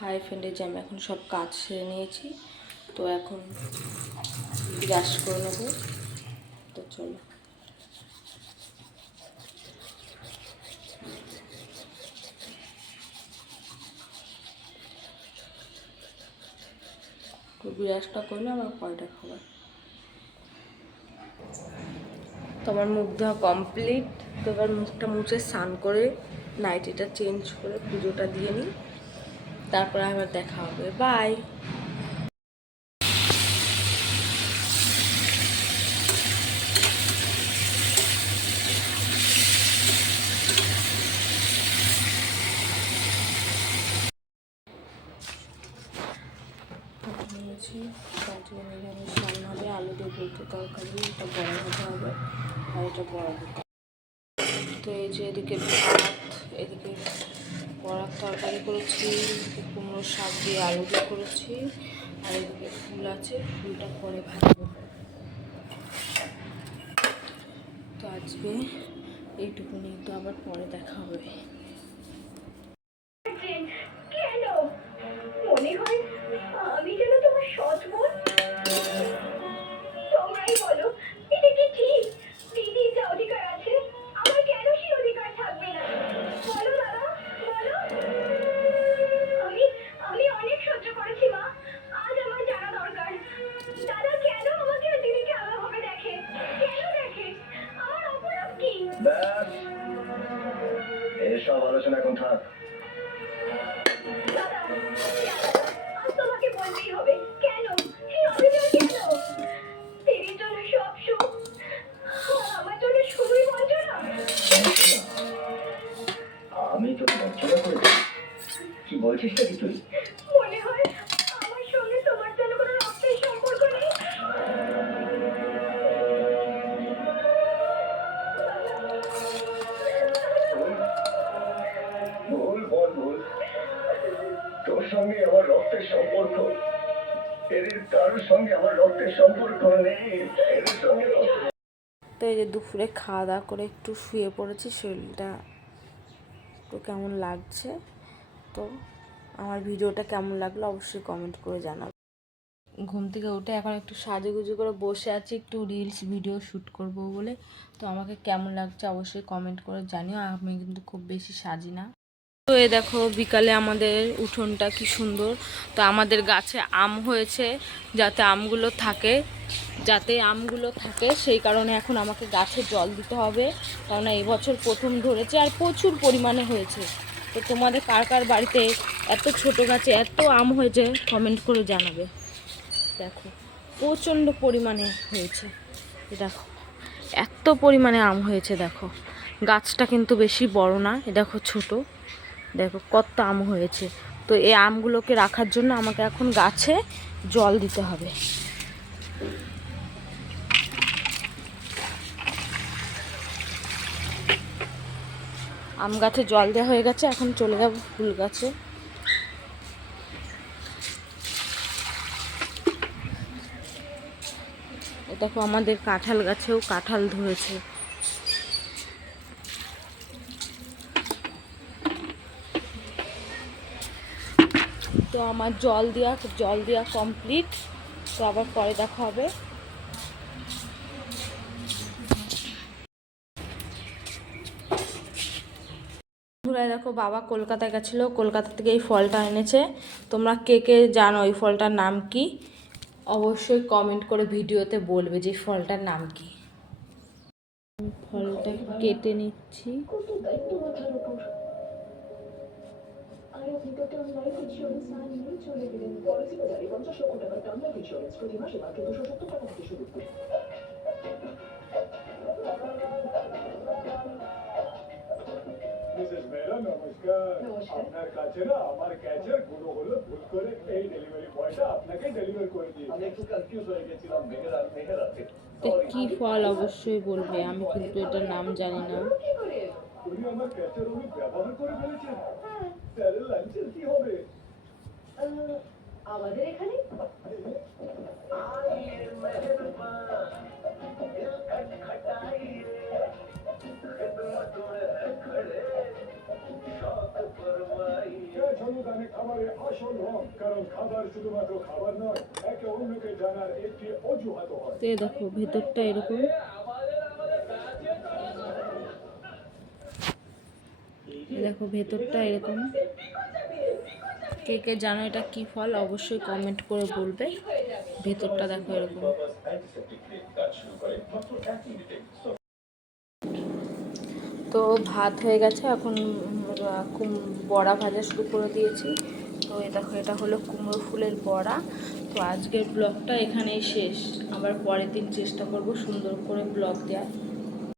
High ফ্রেন্ডে যে আমি এখন সব কাজ সেরে নিয়েছি, তো এখন ব্রাশ করে নেবো। তো চলো তো ব্রাশটা করলে আমার পরটা খাবার। তো আমার মুখ ধোয়া কমপ্লিট। তো এবার মুখটা মুছে স্নান করে নাইটিটা চেঞ্জ করে পুজোটা দিয়ে নিই, তারপরে আবার দেখা হবে। বাই। নিয়েছি কাটিয়ে নিরামিষ রান্না হবে, আলু দিয়ে বলতে তরকারি, এটা বড়া ভাজা হবে আর এটা বড়া দিতে। তো এই যে এদিকে ভাত, এদিকে বড়ার তরকারি করেছি, কুমড়ো শাক দিয়ে আলু দিয়ে করেছি, আর এদিকে ফুল আছে, ফুলটা পরে ভাজবো। তো আজকে এইটুকুনি, তো আবার পরে দেখা হবে। এসব আলোচনা এখন থাক। আমি তোকে বঞ্চনা করেছি? কি বলছিস নাকি তুই? মনে হয় আমার সঙ্গে তোমার যেন কোনো রক্তের সম্পর্ক নেই। ভুল বল, ভুল। তোর সঙ্গে আমার রক্তের সম্পর্ক, এদের কারোর সঙ্গে আমার রক্তের সম্পর্ক নেই। এদের সঙ্গে তো এই যে দুপুরে খাওয়া দাওয়া করে একটু শুয়ে পড়েছি, শরীরটা একটু কেমন লাগছে। তো আমার ভিডিওটা কেমন লাগলো অবশ্যই কমেন্ট করে জানাবো। ঘুম থেকে উঠে এখন একটু সাজুগুজু করে বসে আছি, একটু রিলস ভিডিও শ্যুট করব বলে। তো আমাকে কেমন লাগছে অবশ্যই কমেন্ট করে জানিও। আমি কিন্তু খুব বেশি সাজি না। তো এই দেখো বিকালে আমাদের উঠোনটা কি সুন্দর। তো আমাদের গাছে আম হয়েছে, যাতে আমগুলো থাকে সেই কারণে এখন আমাকে গাছে জল দিতে হবে, কেননা এবছর প্রথম ধরেছে আর প্রচুর পরিমাণে হয়েছে। তো তোমাদের কার কার বাড়িতে এত ছোট গাছে এত আম হয়েছে কমেন্ট করে জানাবে। দেখো প্রচণ্ড পরিমাণে হয়েছে, দেখো এত পরিমাণে আম হয়েছে। দেখো গাছটা কিন্তু বেশি বড় না, দেখো ছোট, দেখো কত আম হয়েছে। তো এই আমগুলোকে রাখার জন্য আমাকে এখন গাছে জল দিতে হবে। আম গাছে জল দেওয়া হয়ে গেছে, এখন চলে যাব ফুল গাছে। দেখো আমাদের কাঁঠাল গাছেও কাঁঠাল ধরেছে। তো আমার জল দেওয়া কমপ্লিট। তো আবার পরে দেখা হবে। বন্ধুরা দেখো বাবা কলকাতায় গেছিলো, কলকাতা থেকে এই ফলটা এনেছে। তোমরা কে কে জানো এই ফলটার নাম কি অবশ্যই কমেন্ট করে ভিডিওতে বলবে যে ফলটার নাম কি। ফলটা কেটে নিচ্ছি। মিসেস মেহরা নমস্কার। আপনার কাছে না আমার ক্যাচের গুলো হলো ভুল করে এই ডেলিভারি বয়টা আপনাকে ডেলিভারি করে দিয়ে আমি একটু কনফিউজ হয়ে গেছিলাম। মেহরা কি ফল অবশ্যই বলবে, আমি কিন্তু এটার নাম জানি না। উনি আমার ক্যাচের উনি ব্যবহার করে ফেলেছেন। স্যারের লাঞ্চের কি হবে? আমাদের এখানে খাবারে আসল রং, কারণ খাবার শুধুমাত্র খাবার নয়, একে অন্যকে জানার একটি অজুহাত হয়। তো এই দেখো ভেতরটা এরকম। এই দেখো ভেতরটা এরকম। কে কে জানো এটা কি ফল অবশ্যই কমেন্ট করে বলবে। ভেতরটা দেখো এরকম। তো ভাত হয়ে গেছে, এখন বড়া ভাজা শুরু করে দিয়েছি। তো এই দেখো এটা হলো কুমড়ো ফুলের বড়া। তো আজকের ব্লগটা এখানেই শেষ, আবার পরের দিন চেষ্টা করব সুন্দর করে ব্লগ দেওয়ার।